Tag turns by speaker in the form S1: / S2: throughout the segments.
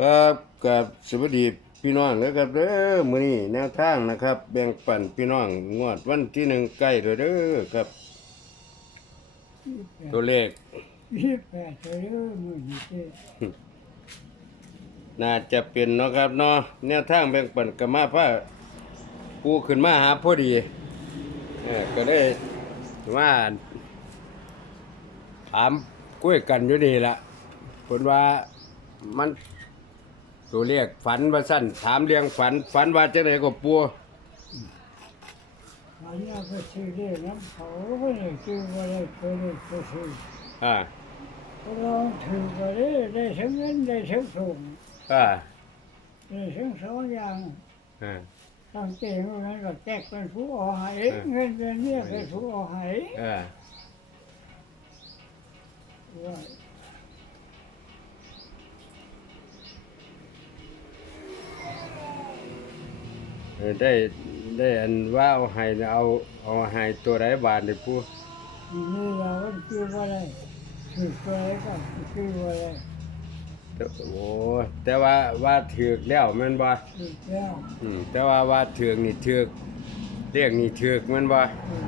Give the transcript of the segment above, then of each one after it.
S1: ครับกับสวัสดีพี่น้องแล้วครับเด้อมื้อนี้แนวทางนะครับ แบ่งปันพี่น้องงวดวันที่หนึ่งใกล้แล้วเด้อครับ ตัวเลข
S2: ยี่สิบแปดเด้อมือนี้เด้อ
S1: น่าจะเป็นเนาะครับเนาะแนวทางแบ่งปันก็มาพาปูขึ้นมาหาพอดีเออก็ได้ว่าถามคุยกันอยู่นี่ละผลว่ามัน ตัวเลขฝันว่าสั้นถามเรียงฝัน ฝันว่าจะไหนก็ปู
S2: ฝันว่าไปซื้อเลขน้ำเขาไม่ได้ซื้อว่าได้เคยได้ไปซื้อ
S1: อ่า
S2: ก็ลองถือไปได้ได้ทั้งเงินได้ทั้งส่ง
S1: อ่า
S2: ได้ทั้งสองอย่าง
S1: อ่า
S2: ตั้งใจว่างั้นก็แจกเป็นผู้เอาใหายเงินเป็นเนี่ยเป็นผู้เอาใหาย
S1: อ่า ได้ได้อันว่าเอาให้เอาเอาให้ตัวไรบาทนี่ปู
S2: นี่เราก็ซื้อว่าได้ถือไปก็ซื้อว่าได้
S1: แต่โอ้แต่ว่าว่าถือกแล้วแม่นบ่
S2: ถือแล้ว
S1: อืมแต่ว่าว่าถือกนี่ถือกเรียกนี่ถือกแม่นบ่
S2: ถือ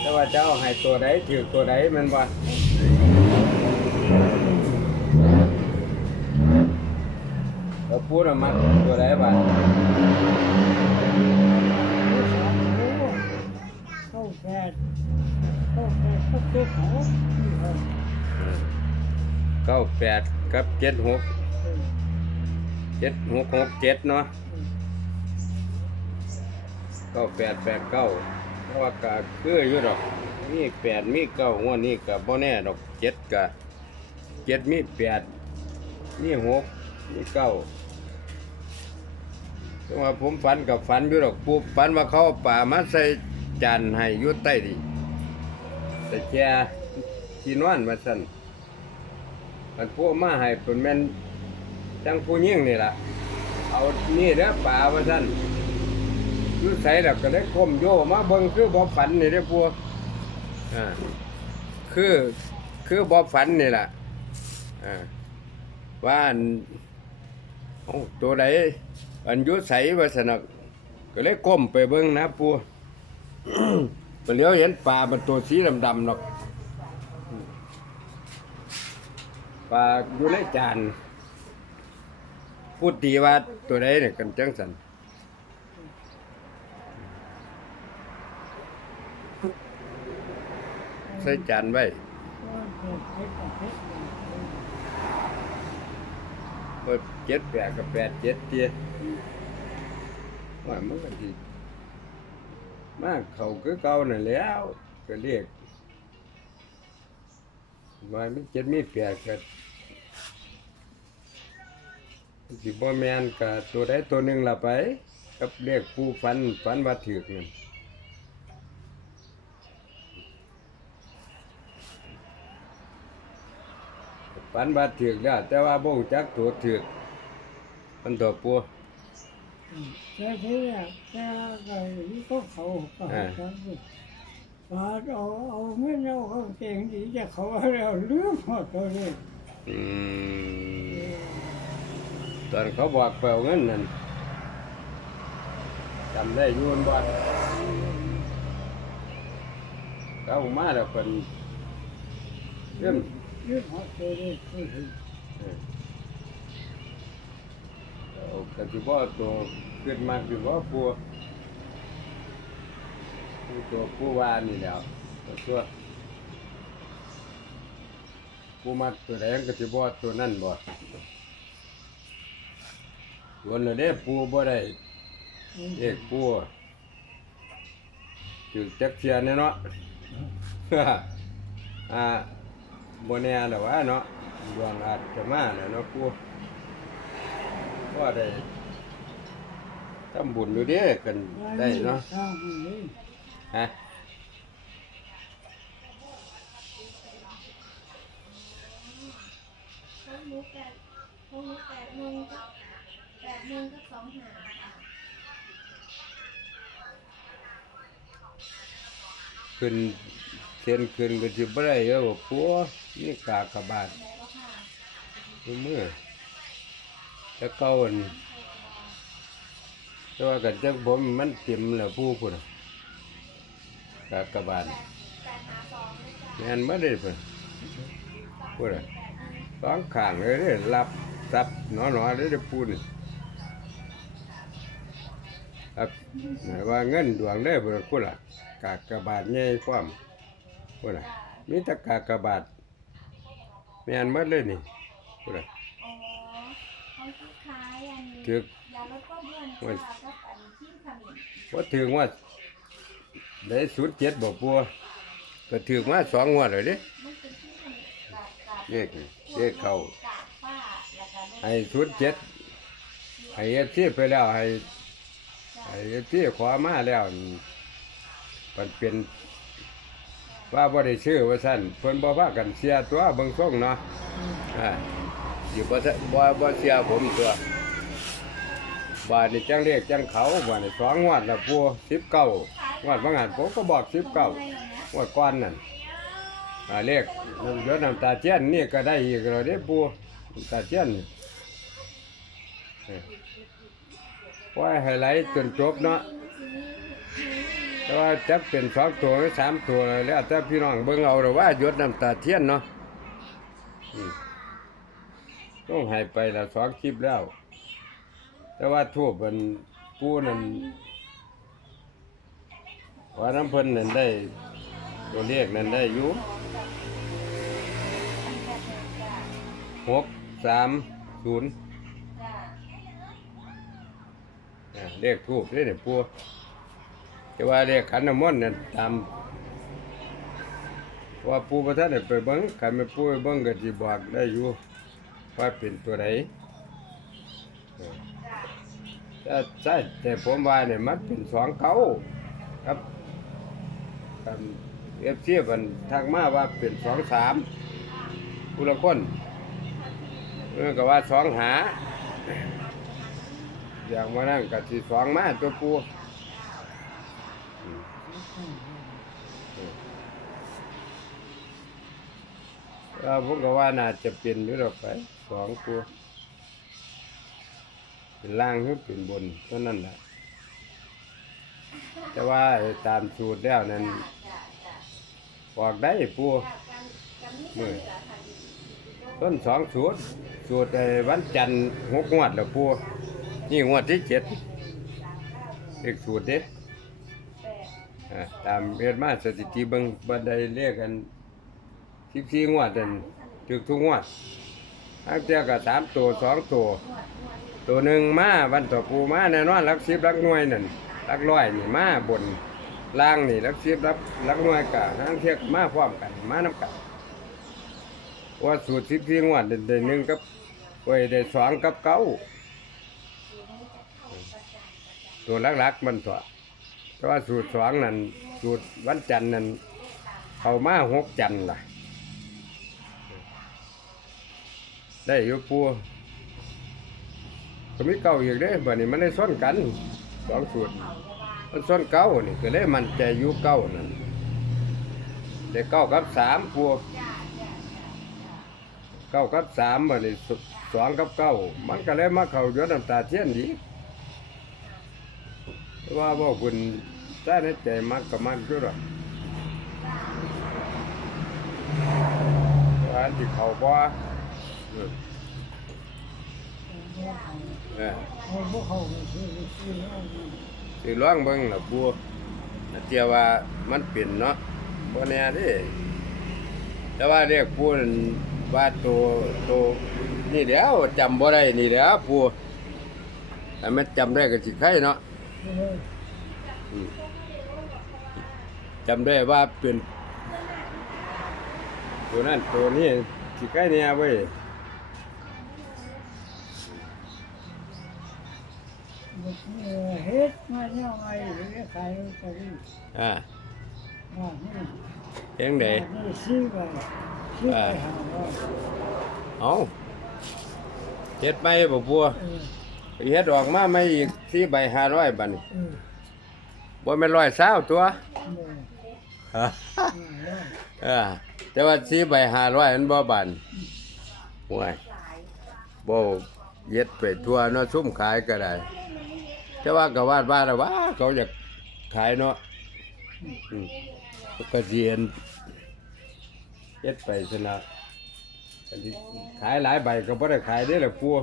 S1: แต่ว่าจะเอาให้ตัวใดถือกตัวใดแม่นบ่แล้วปูน่ะมันตัวใดบาท
S2: เข้าแปดเข้าเจ็ดหกนี่ครับ
S1: เก้าแปดกับเจ็ดหกเจ็ดหกหกเจ็ดเนาะเก้าแปดแปดเก้าเพราะว่าก็คืออยู่ดอก มีแปดมีเก้างวดนี้ก็บ่แน่ดอกเจ็ดก็เจ็ดมีแปดมีหกมีเก้าแต่ว่าผมฝันกับฝันอยู่ดอกปูฝันว่าเขาป่ามาใส่จานให้ยู่ใต้ดิ แต่แค่ที่นอนมาสั่นมันพวกมาให้เป็นแม่นจังผู้ยิ่งนี่ล่ะ เอานี่เด้อป่ามาสั่นอยูใส่แล้วก็ได้ก้มโยมาเบิ่งคือบ่ฝันนี่เด้อพวกอ่าคือคือบ่ฝันนี่ล่ะอ่าว่าอันเอ้ตัวใดอันยุใสว่าสนกก็เลยก้มไปเบิ่งนะปู ไปเลี้ยวเห็นปลามันตัวสีดำๆหรอกปลาอยู่ในจานพูดดีว่าตัวใดเนี่ยกันจังสันใส่จานไว้เปิดเจ็ดแปดกับแปดเจ็ดเตี้ยว่ามันก็ดี มาเขาคือเก่านั่นแล้ว ก็เรียกว่ามีเจ็ดมีแปดก็สิบ่แมนกับตัวใดตัวหนึ่งละไป กับเรียกผู้ฟันฟันว่าถือกนั่นฝันบาดถือกแล้วแต่ว่าบ่งจักตัวถือกมันตัวปัว
S2: แต่ที่แรกแต่ก็นี่ก็เขาก็ครับบาดเอาเอาเงินเอาเขาเก่งดีจะเขาแล้วเรื่องหมดตัวนี้
S1: อืมตอนเขาบอกเปล่าเงินนั่นจำได้อยูนบ่เขาเอามาแล้วเป็นเรื่อง
S2: เรื่องหมดตัวนี้คือ
S1: เอา กสิบ่ตัวขึ้นมากอยู่บ่ปัวตัวผู้ว่านี่แหล้วตัวตัวผู้มักตัวแดงกสิบ่ตัวนั่นบ่วนเลยเด้ปูบ่ได้เอกปูถึงจักเสียแน่เนาะ อ่าบ่แน่ดอกว่าเนาะดวงอาจจะมาแล้วเนาะ ปูก็ได้ทำบุญอยู่เด้กันได้เนาะฮะ
S3: เขาหนูแปดเขาหนูแปดโมงก็แปดโมงก็สองหาค่ะ
S1: ขึ้นเส้นขึ้นก็สิบ่ได้เยอะบ่ปูนี่กากบาท
S3: แล้วก็ค่ะ
S1: ทุกมื้อ แล้วเก่าอันแต่ว่ากันจังผมมันเต็มแล้วผู้พุ่นกากบาท
S3: แปดหาสองเลยจ้ะ
S1: แม่นบ่ได้พุ่นพุ่นน่ะสองข้างเลยเด้รับซับหนอๆเลยเด้อปูนี่ครับว่าเงินดวงได้อพุ่พุ่นล่ะกากบาทใหญ่ความพุ่นน่ะมีแต่กากบาทแม่นหมดเลยนี่พุ่นน่ะ
S3: อ๋อ เขาคือขายอันนี้
S1: ถือ
S3: ยาลดความอ้วนจ้ะกับอันที่ขมิ้น
S1: ว่าถึงว่าได้ศูนย์เจ็ดบอกปัวก็ถึงมาสองงวดเลยเดิ
S3: มันเป็นที่ขมิ้นกับกับ
S1: เรียกเรียกเขา
S3: กากฝ้าแล้วก็
S1: ให้ศูนย์เจ็ดให้เอฟซีไปแล้วให้ให้เอฟซีขอมาแล้วมันเป็นว่าบ่ได้ชื่อว่าสั้นเพิ่นบ่พากันเสียตัวเบิ่งส่งเนาะอ่า อยู่บ่บ่บ่เสียผมตัวบาดนี่จังเรียกจังเขาบาดนี่สองงวดแล้วปัว19งวดบางงานผมก็บอก19งวดก้อนนั่นอ่าเลขยศน้ำตาเจียนนี่ก็ได้อีกแล้วเด้ปูน้ำตาเจียนนี่เออปล่อยให้ไหลจนจบเนาะแต่ว่าจะเป็นสองตัวหรือสามตัวแล้วแต่พี่น้องเบิ่งเอาหรือว่ายศน้ำตาเทียนเนาะ ต้องให้ไปละสองคลิปแล้ว แต่ว่าทูบมันปูนั่นว่าน้ำเพิ่นนั่นได้ ตัวเลขนั้นได้อยู่หกสามศูนย์อ่าเลขทูบเลขเนี่ยปัวแต่ว่าเลขขันน้ำมนต์เนี่ยตามว่าปูประทัดไปเบิ้งขันไม่ปูไปเบิ้งก็จีบอกได้อยู่ ว่าเป็นตัวไหนแต่ใช่แต่ผมว่าเนี่ยมันเป็นสองเก้าครับเอฟซีมันทักมาว่าเป็นสองสามผู้ละคนเออก็ว่าสองหา อย่างมานั่งกับสีสองมาตัวปูเออผมก็ว่าน่าจะเป็นหรือเราไป สองตัวเป็นล่างหรือเป็นบนเท่านั้นแหละแต่ว่าตามสูตรแล้วนั้นบอกได้ปูมือต้นสองสูตรสูตรวันจันทร์หกงวดแล้วปูนี่งวดที่เจ็ดเลขสูตรเด็ดตามเรียนมาสถิติบิงบันไดเรียกกันสิบสี่งวดนั่นถึกทุกงวด ทั้งเจ้ากับสามตัวสองตัว ตัวหนึ่งมาวันต่อปูมาแน่นอนรักสิบรักหน่วยนั่นรักร้อยนี่มาบนล่างนี่รักสิบรับรักหน่วยกะทั้งเทียกมาพร้อมกันมาน้ำกันว่าสูตรสิบสี่งวดเด่นหนึ่งกับไว้ได้สองกับเก้าตัวหลักๆมันตัวแต่ว่าสูตรสองนั่นสูตรวันจันทร์นั่นเขามาหกจันทร์ล่ะ ได้อยู่ปูก็มีเก้าอีกเด้บัดนี้มันได้ซ้อนกันสองสูตรมันส้นเก้านี่ก็เลยมันใจอยู่เก้านั่นเด็กเก้ากับสามพวเก้ากับสามมันนี่สองกับเก้ามันก็เลยมาเข้ายศน้ำตาเทียนดีว่าบ่คุณใต้ในใจมักก็มักอยู่หรอกาอันที่เขาบ่ เออเออ
S2: เขาพวกเขาก็คือคือเอาอยู่
S1: สิร้องเบิ่งล่ะบัวเตียว่ามันเป็นเนาะบ่แน่เด้แต่ว่าเรียกปูนั่นว่าตัวตัวนี่แหล้วจำบ่ได้นี่แหล้วปูแต่มันจำได้ก็สิไข่เนาะ
S2: เออ
S1: อืมจำได้ว่าเป็นตัวนั้นตัวนี้สิไข่เนี่ยเว้ย
S2: เออเฮ็ดมาเนี่ยไงหรือขายลอตเตอรี่
S1: อ่า
S2: ว่านี่
S1: เพียงใด
S2: นี่ซื้อไปซื้อไปหาว่า
S1: เอาเฮ็ดไปบ่บัว
S2: เออ
S1: เฮ็ดออกมาไม่อีก4ใบ500บัดนี้
S2: เออ
S1: บ่แม่นร้อยสาวตัว
S2: เออเออ
S1: เออแต่ว่าสีใบห้าร้อยมันบ่บานห่วยบ่เย็ดไปทั่วเนาะซุ่มขายก็ได้ แต่ว่าก็วาดว่าแล้วว่า เขาอยากขายเนาะอืมก็เสียนเย็ดไปซะนะอันนี้ขายหลายใบก็บ่ได้ขายได้อละปัว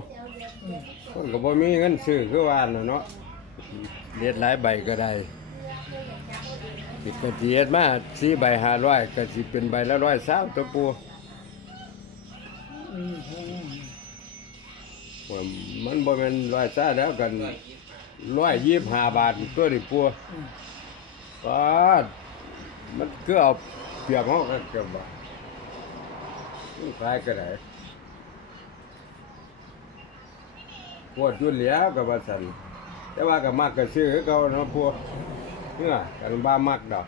S1: คนก็บ่มีเงินซื้อคือว่าน่ะเนาะเฮ็ดหลายใบก็ได้สิก็สิเฮ็ดมา4ใบ500ก็สิเป็นใบละ120ตัวปัว
S2: เออเท่านั้น
S1: ว่ามันบ่แม่น120แล้วกัน 125บาทตัวนี่ปัว
S2: อืม
S1: ปาดมันก็เอาเปรียบเขาก็เกือบบ่มันขายก็ได้ปวดอยุ่นเหลียวกับว่าสันแต่ว่าก็มักก็ซื้อคือเขาเนาะพวกเนื้อกันบ้ามักดอก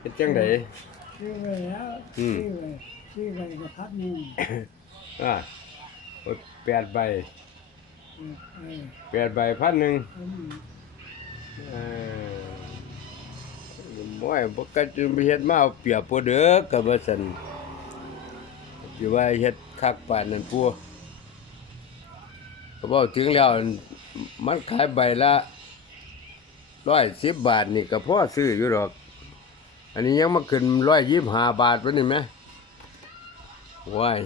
S1: เป็นจังได
S2: ซื้อไปแล้ว
S1: อืม
S2: ซื้อไปซื้อไปก็พักหนึง
S1: อ่าแปดใบ
S2: เออเออ
S1: แปดใบพันหนึ่ง
S2: อืม
S1: เออม้อยบ่ก็จะไปเฮ็ดมาเอาเปรียบพวกเด้อกับว่าสันสิว่าเฮ็ดคักปานนั้นพวกก็บอกถึงแล้วมันขายใบละร้อยสิบบาทนี่ก็พอซื้ออยู่หรอก อันนี้ยังมาขึ้นร้อยยี่สิบห้าบาทวะนี่ไหมว้าย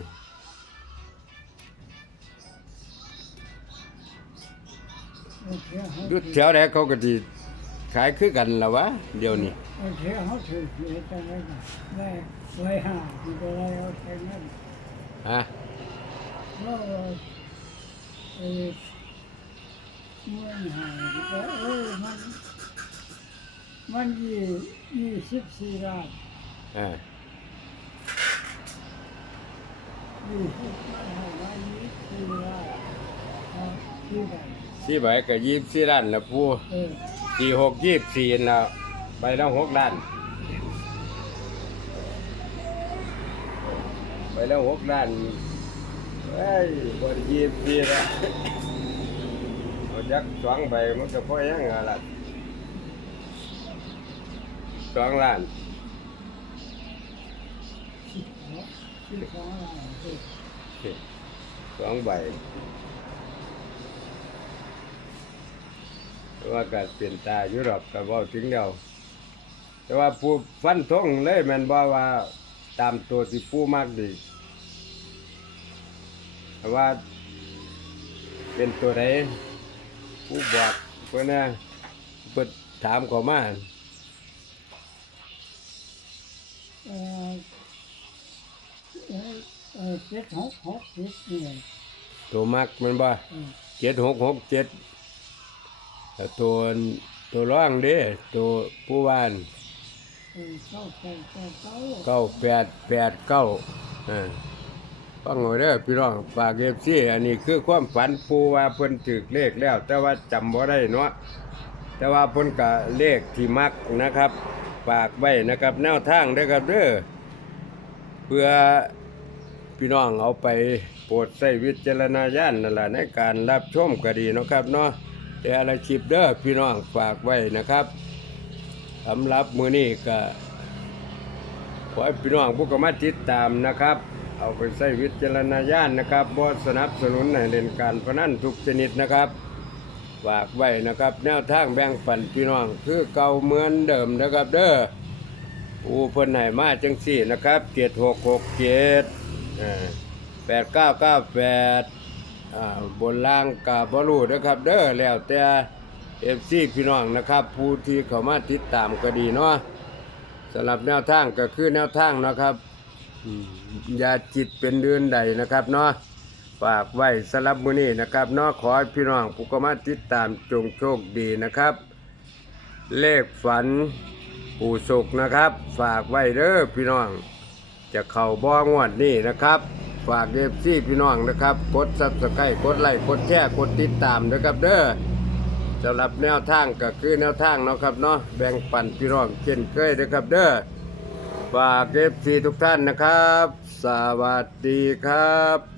S1: ยุดแถวไหนเขาก็ดีขายคือกันละวะเดี๋ยวนี้
S2: โอเคเขาถือเสียจังเลยนะได้ไว้ห้ามันก็ได้เอาแค่นั้น
S1: ฮะ
S2: แล้วก็เออเมื่อหาก็เออมันมันยี่ยี่สิบสี่ล้าน
S1: อ่า
S2: ยี่สิบมันหาว่ายี่สิบสี่ล้านเอาที่ไหน
S1: สี่ใบก็ยี่สิบสี่ล้านละผู้
S2: เออ
S1: สี่หกยี่สิบสี่ละใบละหกล้านใบละหกล้านเอ้ยบนยี่สิบสี่ละเอาจักสองใบมันก็พอยังไงล่ะสองล้าน
S2: สิบสองสิบสองล้านเออ
S1: สองใบ แต่ว่าก็เปลี่ยนตายุโรปก็บอกถึงเดียวแต่ว่าผู้ฟันทงเลยแมันบอกว่าตามตัวที่ผู้มากดีแต่ว่าเป็นตัวไหนผู้บอกเพื่อนนะเปิดถามเขามา
S2: เออเออเออเจ็ดหกหกเจ็ดนี่แหละ
S1: ตัวมักมันบ่
S2: เออ
S1: เจ็ดหกหกเจ็ดแล้ว ตัวตัวร่องเด้ตัวผู้ว่าน
S2: เออเก้าแปดแปดเก้า
S1: เก้าแปดแปดเก้าอ่าฟังเอาเด้อพี่น้องฝากเอฟซีอันนี้คือความฝันปูว่าเพิ่นถึกเลขแล้ว แต่ว่าจำบ่ได้เนาะแต่ว่าเพิ่นก็เลขที่มักนะครับฝากไว้นะครับแนวทางเด้อครับเด้อเพื่อพี่น้องเอาไปโปรดใช้วิจารณญาณนั่นแหละในการรับชมก็ดีเนาะครับเนาะ แต่อะไรคลิปเด้อพี่น้องฝากไว้นะครับสำหรับมือนี้ก็ขอให้พี่น้องผู้กมาติดตามนะครับ เอาไปใช้วิจารณญาณนะครับบ่สนับสนุนให้เล่นการพนันทุกชนิดนะครับฝากไว้นะครับ แนวทางแบ่งปันพี่น้องคือเก่าเหมือนเดิมนะครับเด้อผู้เพิ่นให้มาจังสี่นะครับเจ็ดหกหกเจ็ดแปดเก้าเก้าแปด บนล่างกับบรูนะครับ เด้อแล้วแต่เอฟซีพี่น้องนะครับ ผู้ที่เข้ามาติดตามก็ดีเนาะสำหรับแนวทางก็คือแนวทางนะครับอืมอย่าจิตเป็นเดือนใดนะครับเนาะฝากไว้สำหรับมือนี้นะครับเนาะขอให้พี่น้องผู้ก็มาติดตามจงโชคดีนะครับ เลขฝันปู่สุกนะครับ ฝากไว้เด้อพี่น้อง จะเข้าบ้องวดนี้นะครับ ฝากเอฟซีพี่น้องนะครับ กดซับสไครต์กดไลค์กดแชร์กดติดตามนะครับเด้อสำหรับแนวทางก็คือแนวทางเนาะครับเนาะแบ่งปันพี่น้องเช่นเคยนะครับเด้อฝากเอฟซีทุกท่านนะครับ สวัสดีครับ